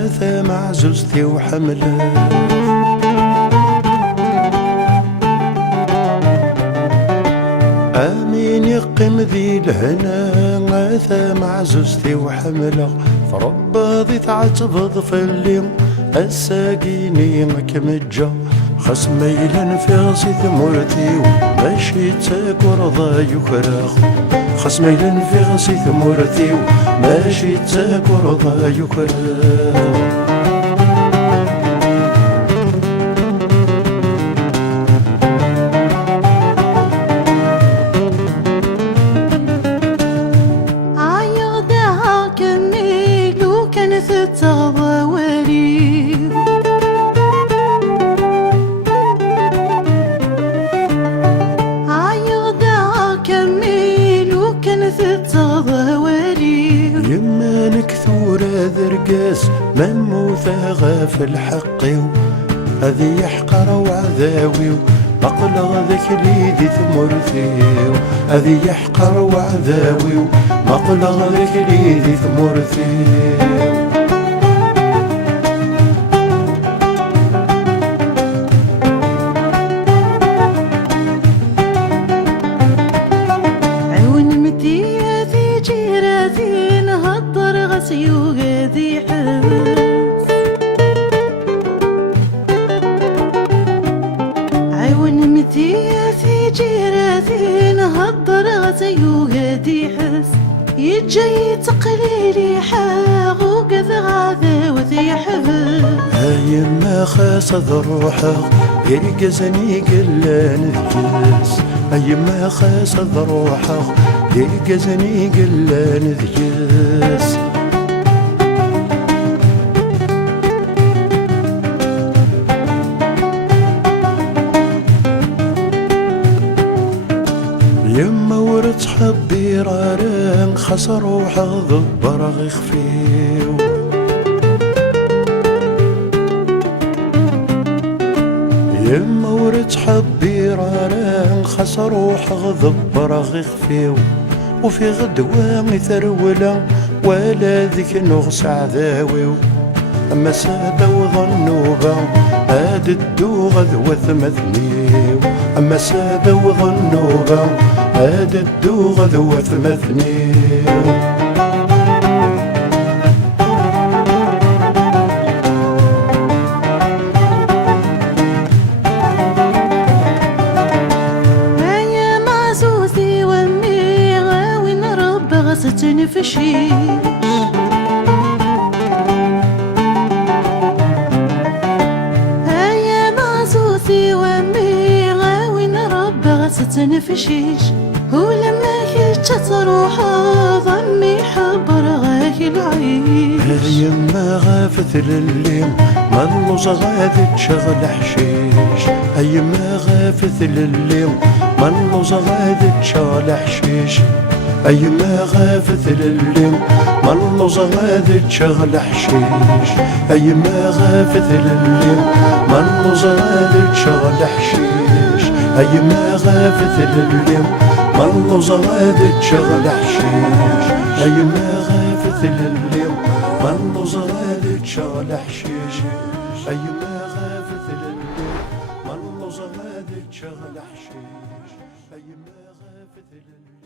غاثة مع زوجتي وحمله. آمين يقم ذي الهنا غاثة مع زوجتي وحمله. فربا ذي تعتبض في اليوم الساقيني مكمجة. خصميلا في غسي ثمرتي وماشي تاكر ضا يكرخ. خصميلا في غسي ثمرتي وماشي تاكر ضا يكرخ. يما نكثورة ذرقاس مموثة غاف الحقي. هذي يحقر وعذاوي مقلغ ذاك ليدي ثمرتي. هذي يحقر وعذاوي مقلغ ذاك ليدي ثمرتي. وغادي حبس عيون متية في جيراتي نهضر غزي وغادي حس. يجي تقليلي حاغ وقذ غاذا وذي حبس. هاي ما خاصد روحه يرقزني قلا نذكس. هاي ما خاصد روحه يرقزني قلا نذكس. يما ورد حبي رارن خسر روحه ضبر غيخفيو. يما ورد حبي رارن خسر روحه ضبر غيخفيو. وفي غدوة مثروله ولا ذيك نغس عذاويو. أما سادة وظنوبة هاد الدو غذوة مثنيو. أما سادة وظنوبة هاد الدو غذوة مثنيو. هيا معزوزي وامي غاوين رب غستني في شيش. تنفشيش ولما كنت تروح ضمي حبر غاك العيش. يما غافت لليم مالوز غادي تشغل حشيش. يما غافت لليم مالوز غادي تشغل حشيش. يما غافت لليم مالوز غادي تشغل حشيش. يما غافت لليم مالوز غادي تشغل حشيش. يما غافت لليم مالوز غادي تشغل حشيش. يما غافت لليم مالوز غادي تشغل حشيش. يما غافت لليم مالوز غادي تشغل حشيش. يما غافت لليم